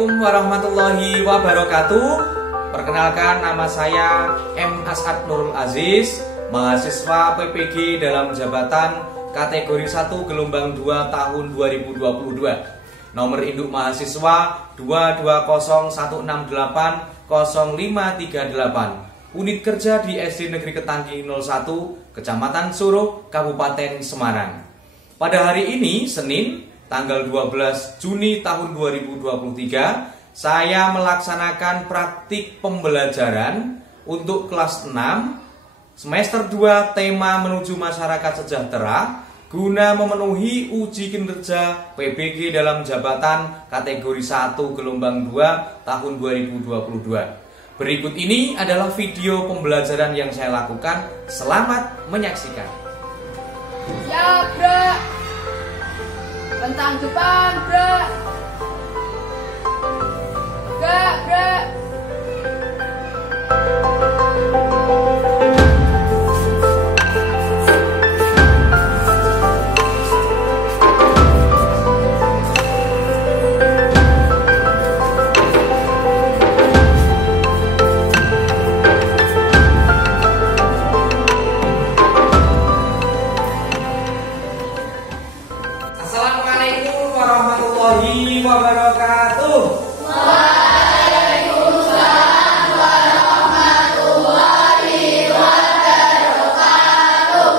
Assalamualaikum warahmatullahi wabarakatuh. Perkenalkan, nama saya M. As'ad Nurul Aziz, mahasiswa PPG dalam jabatan kategori 1 gelombang 2 tahun 2022. Nomor induk mahasiswa 22016800538. Unit kerja di SD Negeri Ketanggi 01, Kecamatan Suruh, Kabupaten Semarang. Pada hari ini, Senin, tanggal 12 Juni tahun 2023, saya melaksanakan praktik pembelajaran untuk kelas 6 semester 2 tema menuju masyarakat sejahtera guna memenuhi uji kinerja PBG dalam jabatan kategori 1 gelombang 2 tahun 2022. Berikut ini adalah video pembelajaran yang saya lakukan. Selamat menyaksikan. Ya, bro. Tentang depan, bro. Gak, bro. Assalamualaikum warahmatullahi wabarakatuh. Waalaikumsalam warahmatullahi wabarakatuh.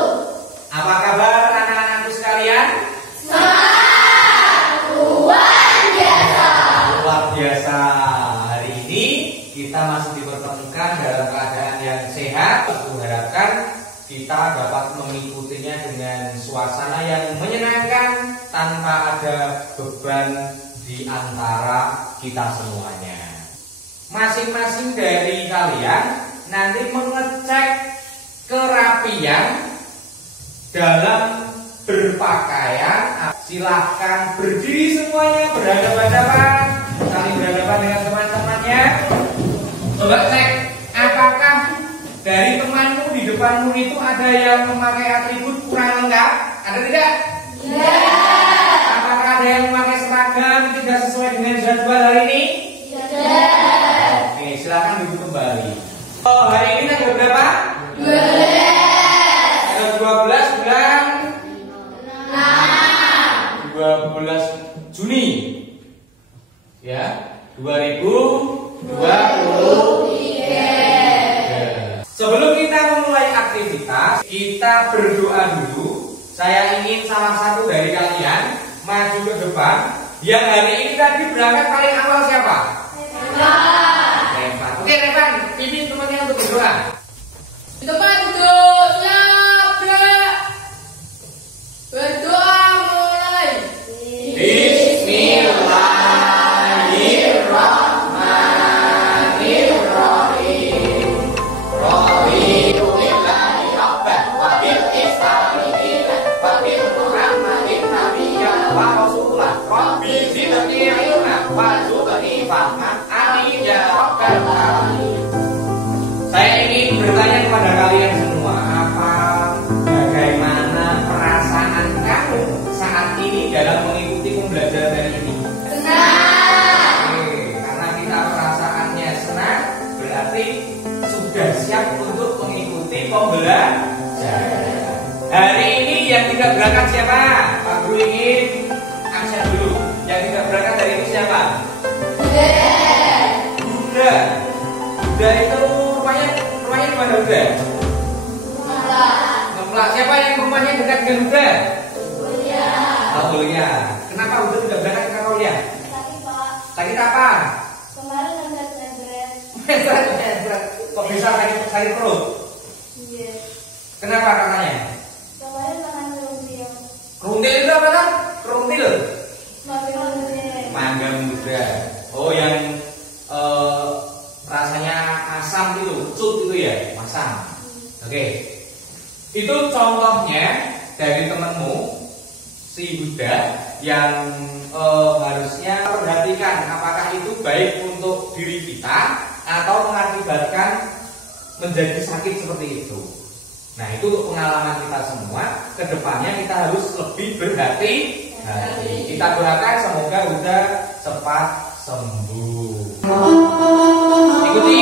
Apa kabar anak-anakku sekalian? Semangat, luar biasa. Luar biasa. Hari ini kita masih dipertemukan dalam keadaan yang sehat. Aku harapkan kita dapat mengikutinya dengan suasana yang menyenangkan tanpa ada beban di antara kita semuanya. Masing-masing dari kalian nanti mengecek kerapian dalam berpakaian. Silahkan berdiri semuanya, berhadapan-hadapan, saling berhadapan dengan teman-temannya. Coba cek apakah dari temanmu di depanmu itu ada yang memakai atribut kurang lengkap? Ada tidak? Ya. Apakah ada yang memakai seragam tidak sesuai dengan jadwal hari ini? Ya. Oke, silakan duduk kembali. Oh, hari ini tanggal berapa? 12. Tanggal 12 bulan 6. 12 Juni. Ya, 2023. Sebelum kita memulai aktivitas, kita berdoa dulu. Saya ingin salah satu dari kalian maju ke depan. Yang hari ini tadi berangkat paling awal siapa? Revan. Oke Revan, pimpin temannya untuk berdoa. Di depan duduk, siap, bro. Berdoa mulai. Bismillahirrahmanirrahim. Raditu billahi rabban wa bil islami dinan wa bil muhammadin nabiyyan wa rasulah. Rabbi zidni ilman warzuqni fahman. Amin ya rabbal alamin. Saya ingin bertanya kepada kalian semua, bagaimana perasaan kamu saat ini dalam mengikuti pembelajaran ini? Senang. Oke, karena kita perasaannya senang, berarti sudah siap untuk mengikuti pembelajaran. Hari ini yang tidak berangkat siapa? Pak Guru ingin absen dulu. Yang tidak berangkat hari ini siapa? Bunda. Bunda itu rumahnya di mana Bunda? Ngeplak. Siapa yang rumahnya dekat dengan Bunda? Oh, kuliah. Kenapa Bunda tidak berangkat ke kuliah? Sakit apa? Berat. Kok bisa sakit perut? Kenapa katanya? Keruntil itu apa kan? Keruntil. Mangga muda. Oh, yang rasanya asam itu, kecut itu ya, asam. Oke. Itu contohnya dari temanmu si Buddha yang harusnya perhatikan apakah itu baik untuk diri kita atau mengakibatkan menjadi sakit seperti itu. Nah, itu untuk pengalaman kita semua. Kedepannya kita harus lebih berhati-hati. Kita doakan semoga Buddha cepat sembuh. Ikuti.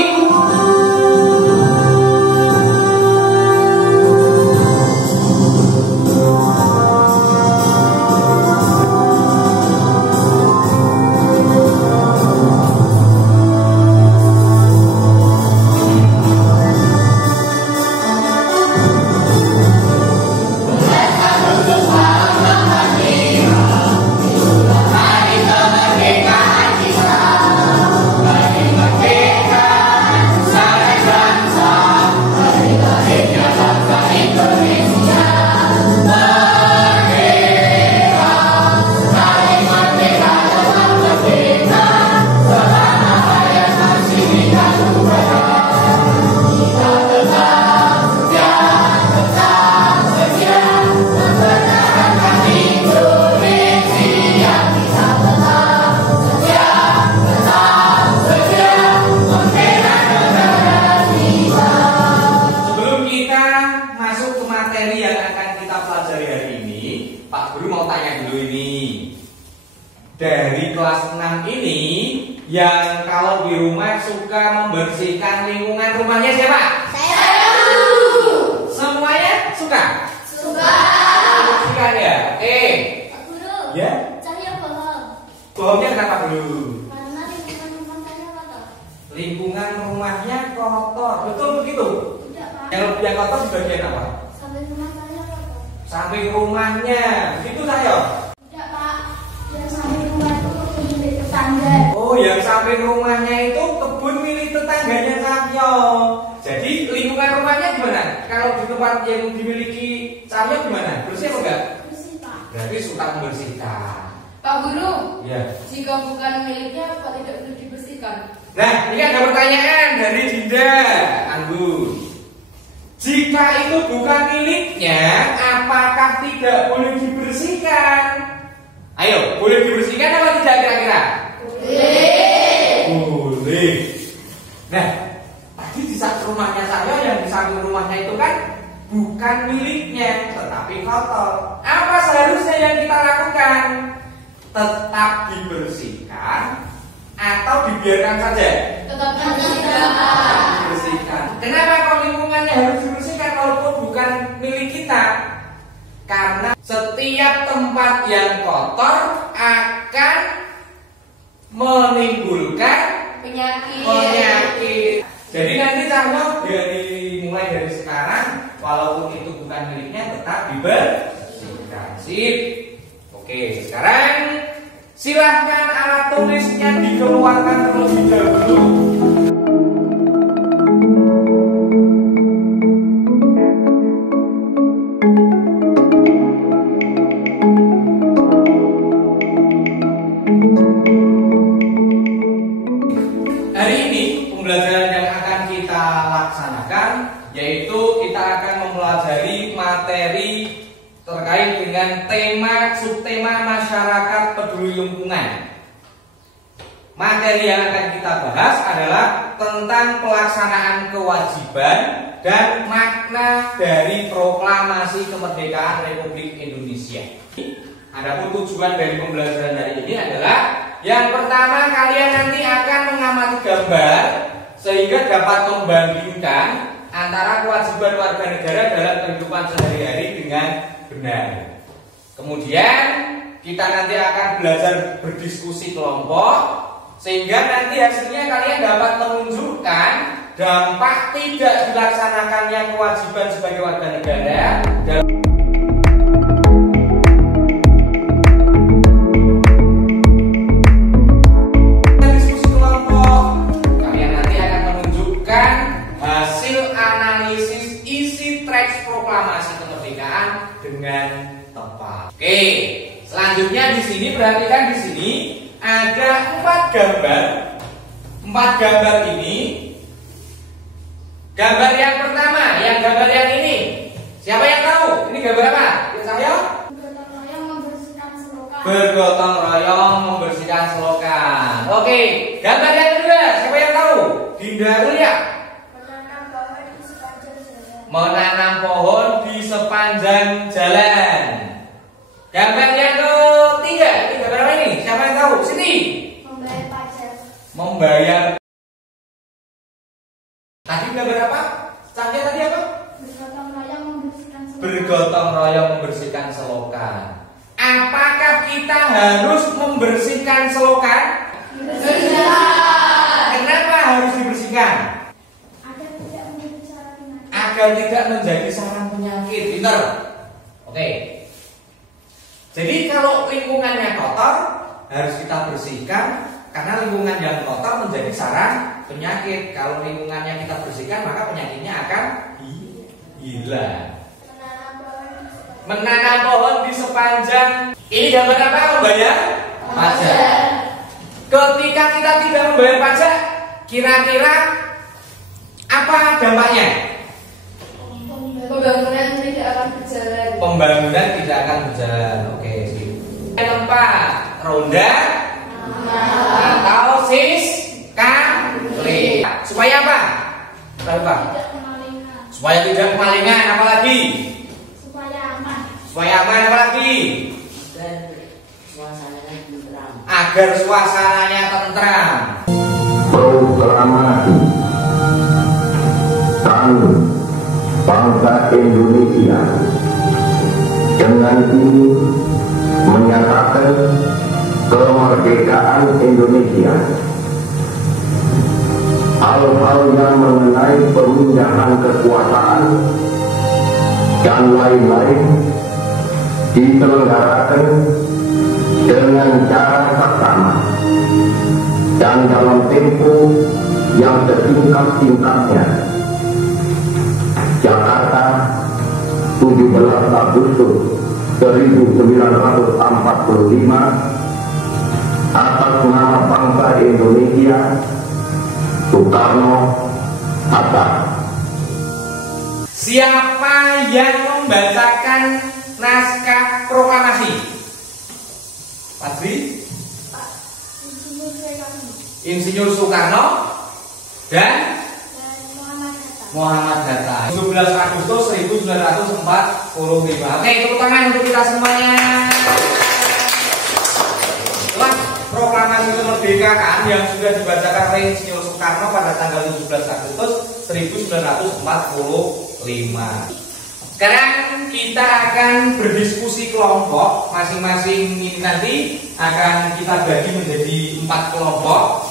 Dari kelas 6 ini yang kalau di rumah suka membersihkan lingkungan rumahnya siapa? Saya. Semuanya suka? Suka. Bersihkan ya? Oke. Pak Guru. Ya? Saya bohong. Bohongnya kenapa dulu? Karena lingkungan rumah saya kotor. Lingkungan rumahnya kotor. Betul begitu? Tidak, Pak. Yang kotor di bagian apa? Samping rumah saya kotor. Samping rumahnya. Begitu saya? Tidak, Pak. Yang samping rumah itu kebun milik tetangga. Oh, yang samping rumahnya itu kebun milik tetangganya Cahyo. Jadi lingkungan rumahnya gimana? Kalau di tempat yang dimiliki Cahyo gimana? Bersih apa enggak? Bersih, Pak. Berarti suka membersihkan. Pak Guru, Ya. jika bukan miliknya, apa tidak perlu dibersihkan? Nah, ini ada pertanyaan dari Dinda Anggun. Jika itu bukan miliknya, apakah tidak boleh dibersihkan? Ayo, boleh dibersihkan apa tidak kira-kira? Boleh. Nah, tadi di rumahnya saya yang di samping rumahnya itu kan bukan miliknya, tetapi kotor. Apa seharusnya yang kita lakukan? Tetap dibersihkan atau dibiarkan saja? Tetap bersihkan. Dibersihkan. Kenapa kok lingkungannya harus dibersihkan walaupun bukan milik kita? Karena setiap tempat yang kotor akan menimbulkan penyakit. Jadi nanti Cahyo mulai dari sekarang walaupun itu bukan miliknya tetap dibersihkan. Sip. Oke, sekarang silahkan alat tulisnya dikeluarkan terlebih dahulu. Hari ini pembelajaran yang akan kita laksanakan yaitu kita akan mempelajari materi terkait dengan subtema masyarakat peduli lingkungan. Materi yang akan kita bahas adalah tentang pelaksanaan kewajiban dan makna dari proklamasi kemerdekaan Republik Indonesia. Adapun tujuan dari pembelajaran hari ini adalah yang pertama, kalian nanti akan mengamati gambar sehingga dapat membandingkan antara kewajiban warga negara dalam kehidupan sehari-hari dengan benar. Kemudian kita nanti akan belajar berdiskusi kelompok sehingga nanti hasilnya kalian dapat menunjukkan dampak tidak dilaksanakannya kewajiban sebagai warga negara dalam diskusi kelompok. Kalian nanti akan menunjukkan hasil analisis isi teks proklamasi kemerdekaan dengan tepat. Oke, selanjutnya di sini perhatikan di sini ada 4 gambar. 4 gambar ini. Gambar yang pertama, yang gambar yang ini. Siapa yang tahu? Ini gambar apa? Saya? Bergotong royong membersihkan selokan. Bergotong royong membersihkan selokan. Oke, gambar yang kedua. Siapa yang tahu? Dinda Rulia. Menanam pohon di sepanjang jalan. Menanam pohon di sepanjang jalan. Gambar yang ketiga. Ini gambar apa ini? Siapa yang tahu? Sini. Membayar pajak membayar. Tadi udah berapa? Cangnya tadi apa? Bergotong royong membersihkan selokan. Bergotong royong membersihkan selokan. Apakah kita harus membersihkan selokan? Kenapa harus dibersihkan? Agar tidak menjadi sarang penyakit. Pinter. Oke. Jadi kalau lingkungannya kotor harus kita bersihkan, karena lingkungan yang kotor menjadi sarang penyakit. Kalau lingkungannya kita bersihkan, maka penyakitnya akan hilang. Menanam pohon di sepanjang. Ini gambar apa, membayar pajak. Ketika kita tidak membayar pajak, kira-kira apa dampaknya? Pembangunan tidak akan berjalan. Pembangunan tidak akan berjalan. Oke, sip. Tempat ronda atau siskali. Supaya apa? Supaya Kemalingan. Supaya tidak kemalingan. Apalagi? Supaya aman. Supaya aman. Apalagi? Agar suasananya tentram. Proklamasi kami bangsa Indonesia dengan ini menyatakan kemerdekaan Indonesia. Hal-hal yang mengenai pemindahan kekuasaan dan lain-lain diselenggarakan dengan cara seksama dan dalam tempo yang setingkat-tingkatnya. Jakarta, 17 Agustus 1945, atas nama bangsa Indonesia, Soekarno, Hatta. Siapa yang membacakan naskah proklamasi? Padri? Insinyur Soekarno dan Muhammad Hatta. 17 Agustus 1945. Oke, tepuk tangan untuk kita semuanya. Setelah proklamasi kemerdekaan yang sudah dibacakan oleh Insinyur Soekarno pada tanggal 17 Agustus 1945. Sekarang kita akan berdiskusi kelompok. Masing-masing ini nanti akan kita bagi menjadi 4 kelompok.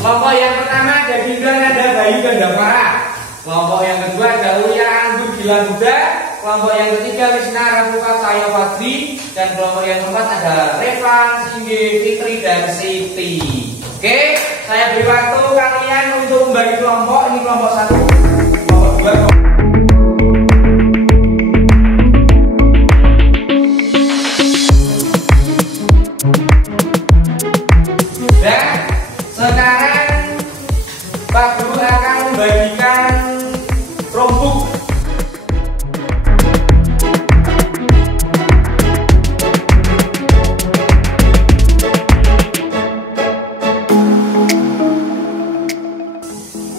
Kelompok yang pertama ada Gibran, ada Bayu, dan Dapara. Kelompok yang kedua ada Uya, Anggur, Gilang, Huda. Kelompok yang ketiga Lisna, Rafuka, Cahyo, Fadri. Dan kelompok yang keempat ada Revan, Singgi, Fitri, dan Siti. Oke, saya beri waktu kalian untuk membagi kelompok. Ini kelompok 1, kelompok 2, kelompok. Sekarang Pak Guru akan membagikan Chromebook.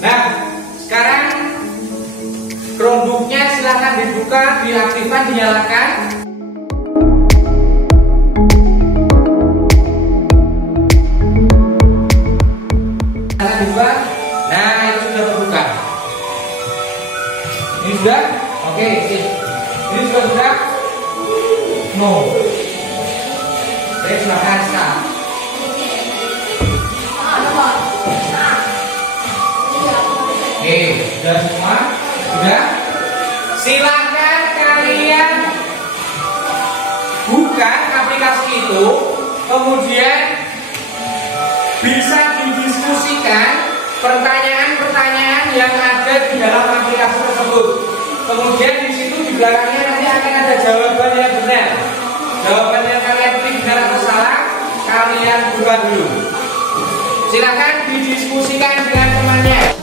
Nah, sekarang Chromebooknya silahkan dibuka, diaktifkan, dinyalakan. Nah, itu sudah terbuka. Ini sudah? Oke, sip. Ini sudah? No. Oke, silakan sekarang. Oke, sudah semua? Sudah? Silakan kalian buka aplikasi itu, kemudian bisa didiskusikan pertanyaan-pertanyaan yang ada di dalam aplikasi tersebut. Kemudian di situ di belakangnya nanti akan ada jawaban yang benar. Jawaban yang kalian pilih benar atau salah, kalian buka dulu. Silakan didiskusikan dengan temannya.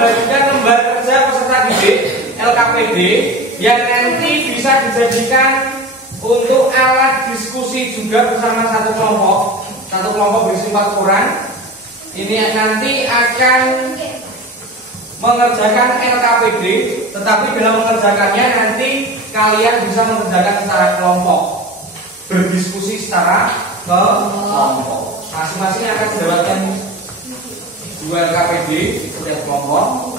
membagikan lembar kerja peserta didik LKPD yang nanti bisa dijadikan untuk alat diskusi juga bersama satu kelompok berisi 4 orang. Ini nanti akan mengerjakan LKPD, tetapi dalam mengerjakannya nanti kalian bisa mengerjakan secara kelompok, berdiskusi secara kelompok. Masing-masing akan mendapatkan 2 LKPD setiap kelompok,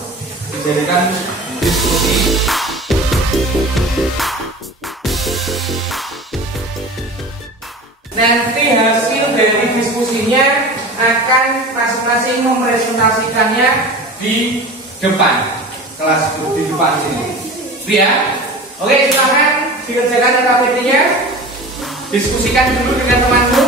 dijadikan diskusi. Nanti hasil dari diskusinya akan masing-masing mempresentasikannya di depan kelas, di depan sini. Ya, oke, silakan dikerjakan LKPD-nya. Diskusikan dulu dengan temanmu.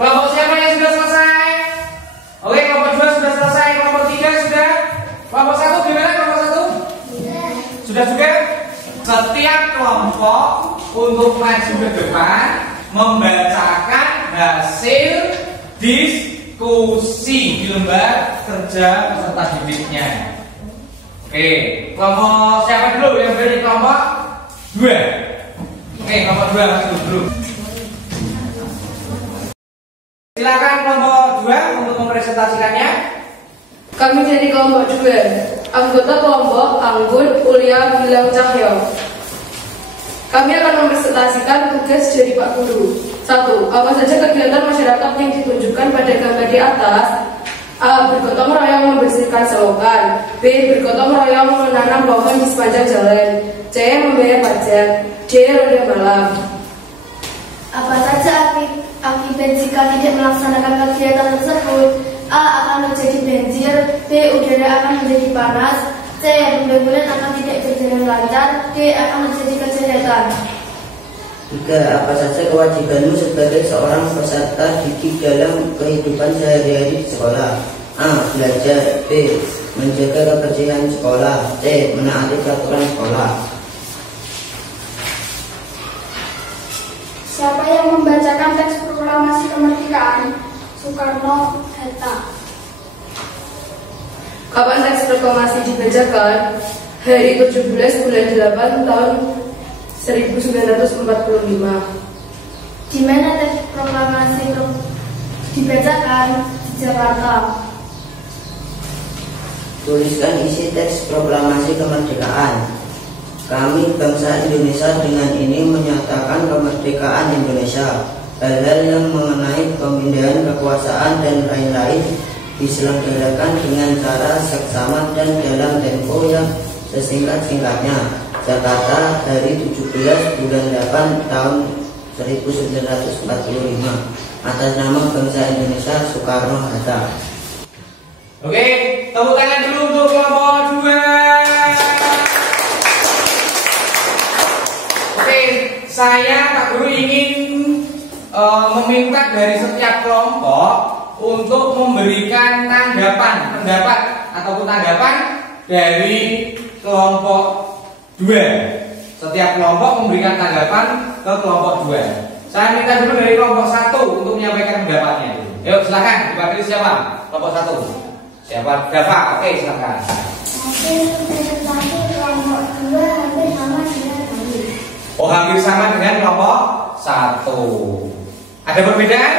Kelompok siapa yang sudah selesai? Oke, kelompok 2 sudah selesai, kelompok 3 sudah. Kelompok 1 gimana kelompok 1? Sudah juga? Setiap kelompok untuk maju ke depan membacakan hasil diskusi di lembar kerja peserta didiknya. Oke, kelompok siapa dulu yang beri? Kelompok 2. Oke, kelompok 2 masuk dulu. Silakan kelompok 2 untuk mempresentasikannya. Kami dari kelompok 2. Anggota kelompok Anggun Ulia Gilang Cahyo. Kami akan mempresentasikan tugas dari Pak Guru. 1. Apa saja kegiatan masyarakat yang ditunjukkan pada gambar di atas? A. Bergotong royong membersihkan selokan. B. Bergotong royong menanam pohon di sepanjang jalan. C. Membayar pajak. D. Ronda malam. Apa saja akibat jika tidak melaksanakan kegiatan tersebut? A. Akan terjadi banjir. B. Udara akan menjadi panas. C. Pembangunan akan tidak berjalan lancar. D. Akan terjadi kejahatan. 3. Apa saja kewajibanmu sebagai seorang peserta didik dalam kehidupan sehari-hari di sekolah? A. Belajar. B. Menjaga kebersihan sekolah. C. Menaati peraturan sekolah. Siapa yang membacakan teks proklamasi kemerdekaan? Soekarno Hatta. Kapan teks proklamasi dibacakan? Hari 17 bulan 8 tahun 1945. Di mana teks proklamasi dibacakan? Di Jakarta. Tuliskan isi teks proklamasi kemerdekaan. Kami bangsa Indonesia dengan ini menyatakan kemerdekaan Indonesia. Hal-hal yang mengenai pemindahan kekuasaan dan lain-lain diselenggarakan dengan cara seksama dan dalam tempo yang sesingkat-singkatnya. Jakarta, hari 17 bulan 8 tahun 1945. Atas nama bangsa Indonesia, Soekarno Hatta. Oke, tepuk tangan dulu untuk kelompok 2. Oke, saya Pak Guru ingin meminta dari setiap kelompok untuk memberikan pendapat ataupun tanggapan dari kelompok 2. Setiap kelompok memberikan tanggapan ke kelompok 2. Saya minta dulu dari kelompok 1 untuk menyampaikan pendapatnya. Yuk silakan, diwakili siapa? Kelompok 1. Siapa? Dafa. Oke, silakan. Hasil presentasi Oh, hampir sama dengan kelompok 1. Ada perbedaan?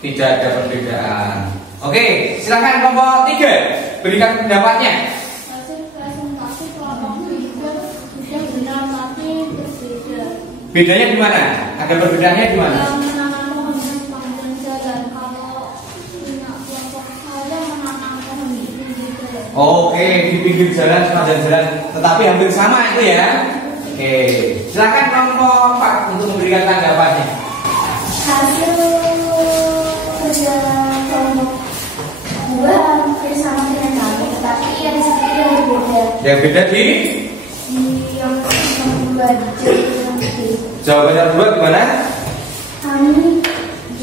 Tidak ada perbedaan. Oke, silakan kelompok 3 berikan pendapatnya. Hasil presentasi kelompok 3 sudah benar tapi berbeda. Bedanya di mana? Ada perbedaannya di mana? Yang menanam pohon di sepanjang jalan, kalau punya kelompok saya menanam pohon di pinggir jalan. Oke, di pinggir jalan, sepanjang jalan, tetapi hampir sama itu ya. Oke, silakan kelompok 4 untuk memberikan tanggapannya. Hasil kerja kelompok 2 hampir sama dengan kami, tetapi yang sedikit yang berbeda. Yang beda di Yang membaca jawaban yang kedua gimana? kami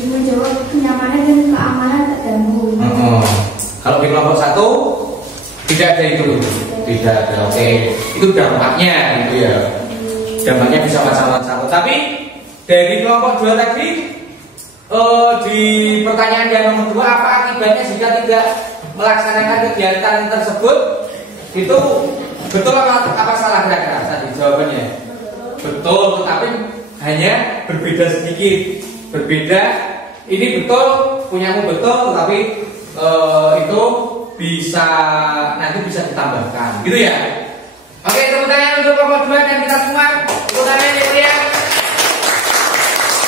menjawab kenyamanan dan keamanan terganggu. Kalau di kelompok 1 tidak ada itu, tidak ada. Oke, itu dampaknya gitu ya. Dampaknya bisa macam-macam. Tapi dari kelompok 2 tadi di pertanyaan yang nomor 2, apa akibatnya jika tidak melaksanakan kegiatan tersebut? Itu betul apa salah kira-kira tadi jawabannya? Betul, tetapi hanya berbeda sedikit. Berbeda, ini betul, punyamu betul, tetapi itu bisa nanti bisa ditambahkan, gitu ya. Oke, tepuk tangan untuk kelompok 2 dan kita semua. Tepuk tangan ya, ya.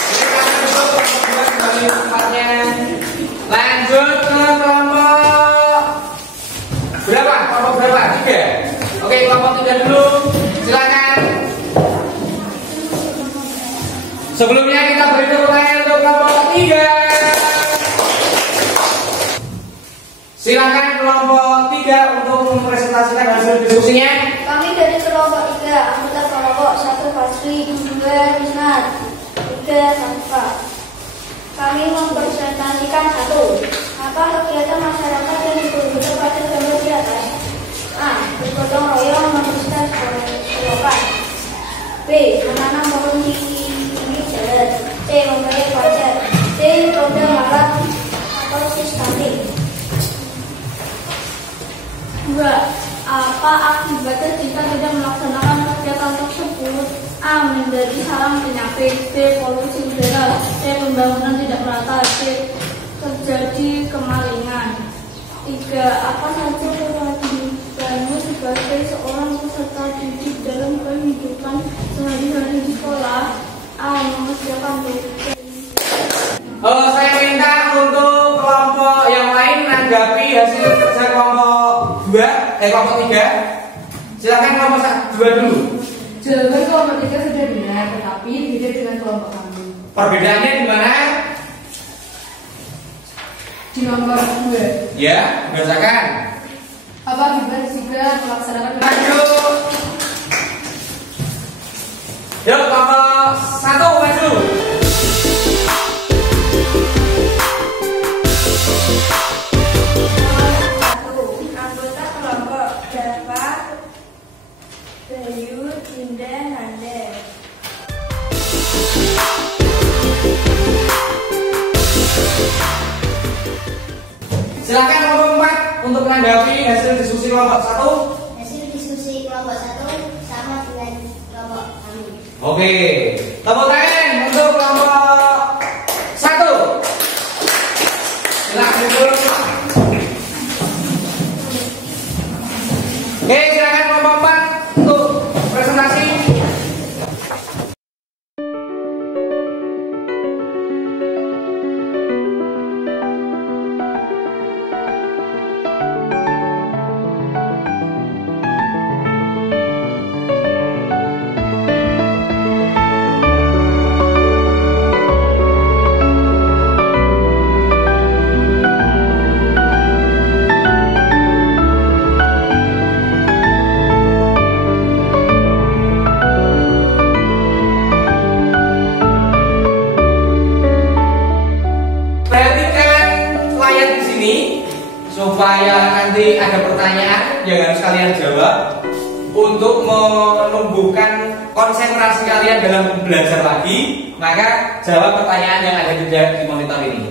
Ini kami untuk kelompok 2 kembali ke tempatnya. Lanjut ke kelompok berapa? Kelompok berapa? 3. Oke, kelompok 3 dulu. Silakan. Sebelumnya kita beri tepuk tangan untuk kelompok 3. Silakan kelompok 3 untuk mempresentasikan hasil diskusinya. Kami dari kelompok 3, anggota kelompok 1 Fasri, 2 Misnat, 3 Safa. Kami mempresentasikan 1. Apa kegiatan masyarakat yang diperlukan pada gambar di atas? A. Bergotong royong membersihkan selokan. B. Menanam pohon di pinggir jalan. C. Membayar pajak. D. Ronda malam atau sistematik. 2. Apa akibatnya jika tidak melaksanakan kegiatan tersebut? A. Menjadi sarang penyakit. B. Polusi udara. C. Pembangunan tidak merata. C. Terjadi kemalingan. 3. Apa saja kewajibanmu sebagai seorang peserta didik dalam kehidupan sehari-hari di sekolah? A. Mengerjakan tugas. Saya minta untuk kelompok yang lain menanggapi hasil kerja kelompok 2, kelompok 3. Silakan kelompok 2 dulu. Jawaban kelompok 3 sudah benar, tetapi beda dengan kelompok kami. Perbedaannya di mana? Di nomor 2. Ya, berdasarkan. Apa akibat jika melaksanakan Lanjut. Yuk, kelompok 1 maju. Anggota kelompok Dava, Bayu, Dinda, Nanda. Silakan kelompok 4 untuk menanggapi hasil diskusi kelompok 1. Hasil diskusi kelompok 1 sama dengan kelompok kami. Oke, tepuk tangan untuk kelompok 1. Silakan duduk. Oke, silakan kelompok 4 untuk presentasi. Supaya nanti ada pertanyaan yang harus kalian jawab untuk menumbuhkan konsentrasi kalian dalam belajar lagi, maka jawab pertanyaan yang ada di monitor ini.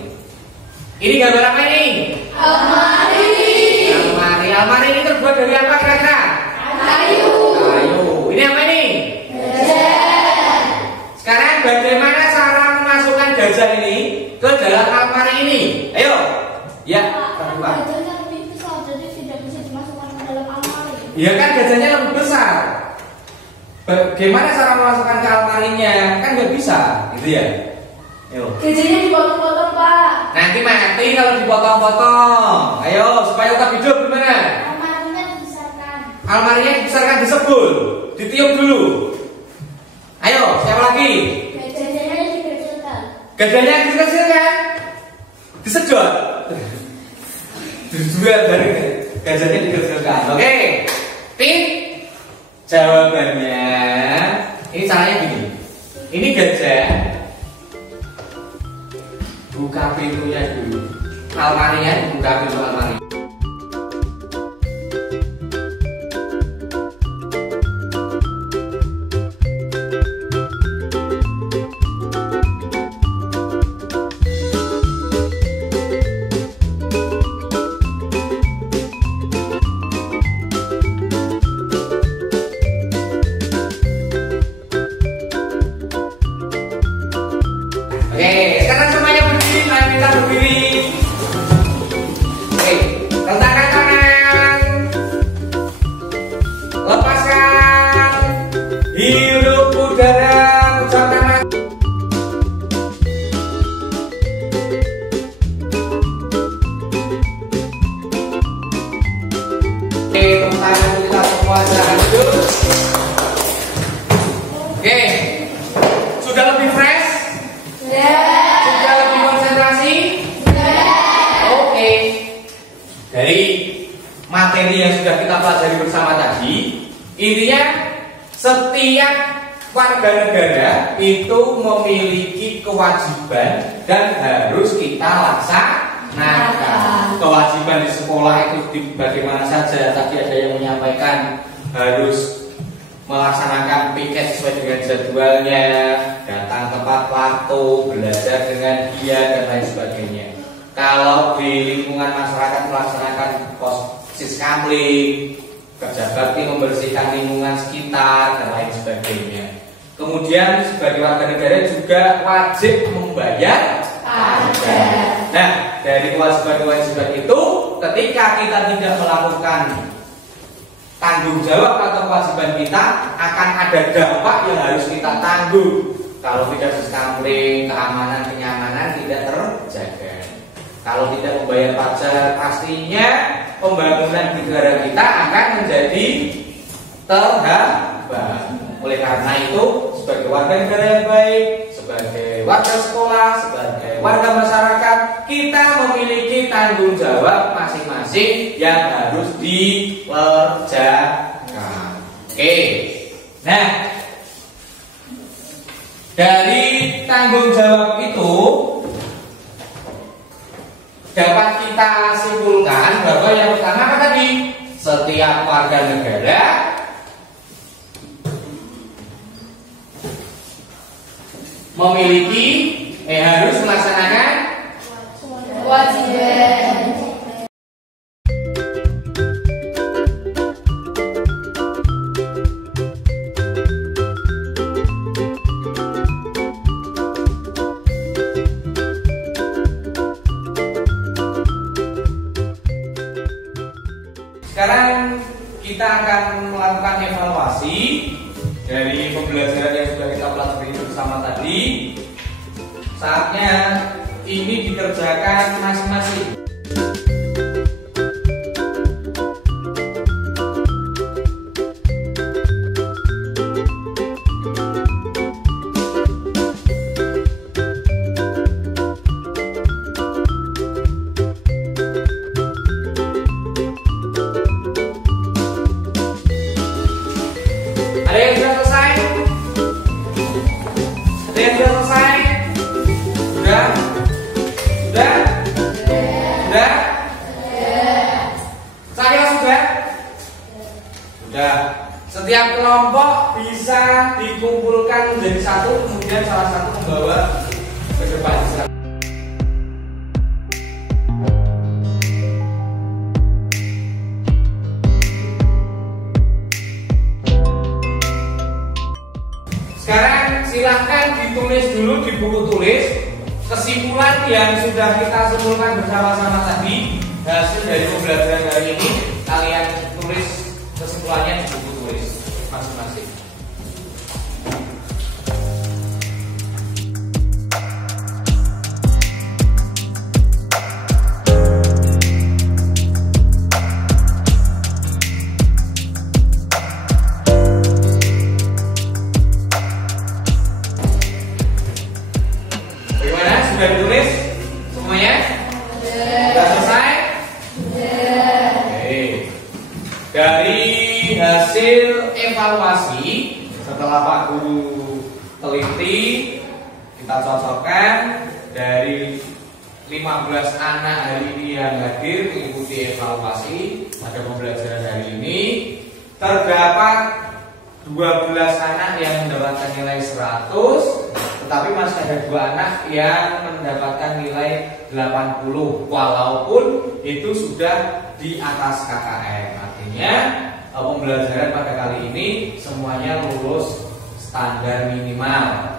Ini gambar apa ini? Almari. Almari. Almari ini terbuat dari apa kira-kira? Kayu. Kayu. Ini apa ini? gajah ini ke dalam almari ini. Ayo. Ya, Pak. Gajahnya lebih besar, jadi tidak bisa dimasukkan ke dalam almari. Ya kan gajahnya lebih besar. Bagaimana cara memasukkan ke almarinya? Kan nggak bisa, gitu ya. Ayo. Gajahnya dipotong-potong, Pak. Nanti mati kalau dipotong-potong. Ayo, supaya tetap hidup gimana? Almarinya dibesarkan. Almarinya dibesarkan, disebul, ditiup dulu. Ayo, siapa lagi? Gajahnya dikecilkan. Gajahnya dikecilkan, disedot. Dua dari gajahnya dikecilkan. Oke, Pin. Jawabannya, ini caranya gini. Ini gajah. Buka pintunya dulu. Almarinya dibuka pintu almari. Oke, sekarang semuanya berdiri, mari kita berdiri. Oke, rentangkan tangan, lepaskan, hirup udara, pejamkan mata. Oke, tangan kita semua jangan duduk. Oke, sudah lebih fresh? Sudah lebih konsentrasi? Oke. Dari materi yang sudah kita pelajari bersama tadi, intinya setiap warga negara itu memiliki kewajiban dan harus kita laksanakan. Kewajiban di sekolah itu bagaimana saja? Tadi ada yang menyampaikan harus melaksanakan piket sesuai dengan jadwalnya, datang tepat waktu, belajar dengan dia dan lain sebagainya. Kalau di lingkungan masyarakat melaksanakan posis kamling, kerja bakti membersihkan lingkungan sekitar dan lain sebagainya. Kemudian sebagai warga negara juga wajib membayar pajak. Nah, dari kewajiban-kewajiban itu, ketika kita tidak melakukan tanggung jawab atau kewajiban kita, akan ada dampak yang harus kita tanggung. Kalau tidak diskampling, keamanan, kenyamanan tidak terjaga. Kalau tidak membayar pajak, pastinya pembangunan negara kita akan menjadi terhambat. Oleh karena itu, sebagai warga negara yang baik, sebagai warga sekolah, sebagai warga masyarakat, kita memiliki tanggung jawab masing-masing yang harus dikerjakan. Oke. Nah, dari tanggung jawab itu dapat kita simpulkan bahwa yang pertama apa tadi? Setiap warga negara memiliki harus melaksanakan Kewajiban. Sekarang kita akan melakukan evaluasi dari pembelajaran yang sudah kita pelajari bersama tadi. Saatnya ini dikerjakan masing-masing. Ada yang sudah selesai? Ada yang sudah selesai? Sudah? Sudah? Sudah? Saya sudah? Sudah. Setiap kelompok bisa dikumpulkan menjadi satu, kemudian salah satu membawa ke depan. Sekarang silahkan ditulis dulu di buku tulis kesimpulan yang sudah kita simpulkan bersama-sama tadi, hasil dari pembelajaran hari ini, kalian tulis kesimpulannya di buku tulis masing-masing. Sudah ditulis semuanya? Sudah selesai? Oke. Dari hasil evaluasi setelah Pak Guru teliti, kita cocokkan dari 15 anak hari ini yang hadir mengikuti evaluasi pada pembelajaran hari ini, terdapat 12 anak yang mendapatkan nilai 100, tetapi masih ada 2 anak yang mendapatkan nilai 80, walaupun itu sudah di atas KKM. Artinya pembelajaran pada kali ini semuanya lulus standar minimal.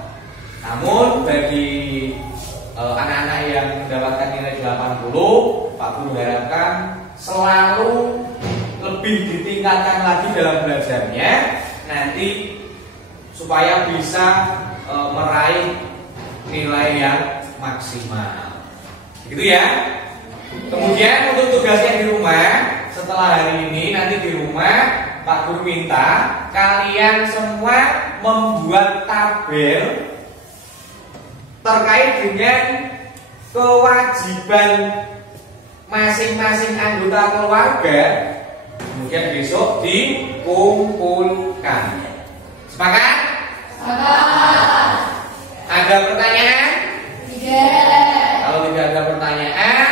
Namun bagi anak-anak yang mendapatkan nilai 80, Pak Guru harapkan selalu lebih ditingkatkan lagi dalam belajarnya nanti supaya bisa meraih nilai yang maksimal. Gitu ya. Kemudian untuk tugasnya di rumah, setelah hari ini nanti di rumah Pak Guru minta kalian semua membuat tabel terkait dengan kewajiban masing-masing anggota keluarga. Kemudian besok dikumpulkan. Sepakat? Ada pertanyaan? Tidak. Kalau tidak ada pertanyaan,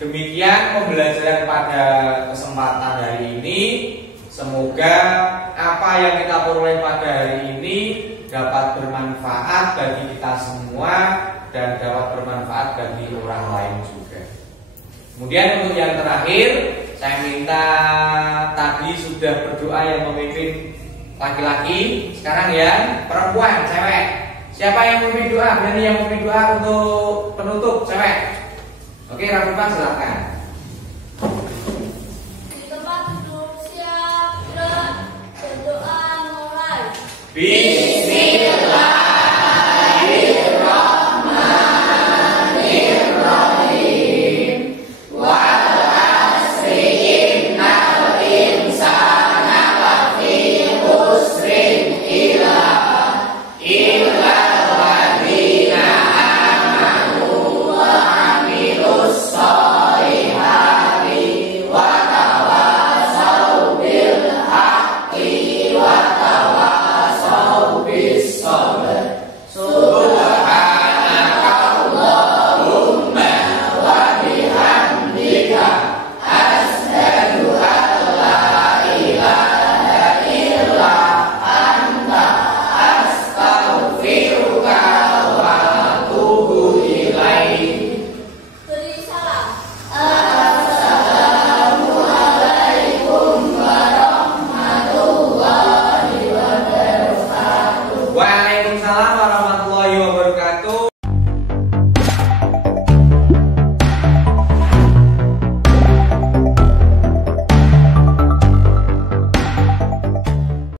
demikian pembelajaran pada kesempatan hari ini. Semoga apa yang kita peroleh pada hari ini dapat bermanfaat bagi kita semua dan dapat bermanfaat bagi orang lain juga. Kemudian untuk yang terakhir, saya minta tadi sudah berdoa yang memimpin laki-laki, sekarang ya perempuan, cewek. Siapa yang memimpin doa? Berani yang memimpin doa untuk penutup, cewek. Oke, Rafiqah silakan. Di tempat duduk siap, gerak, berdoa mulai. Beri salam. Waalaikumsalam warahmatullahi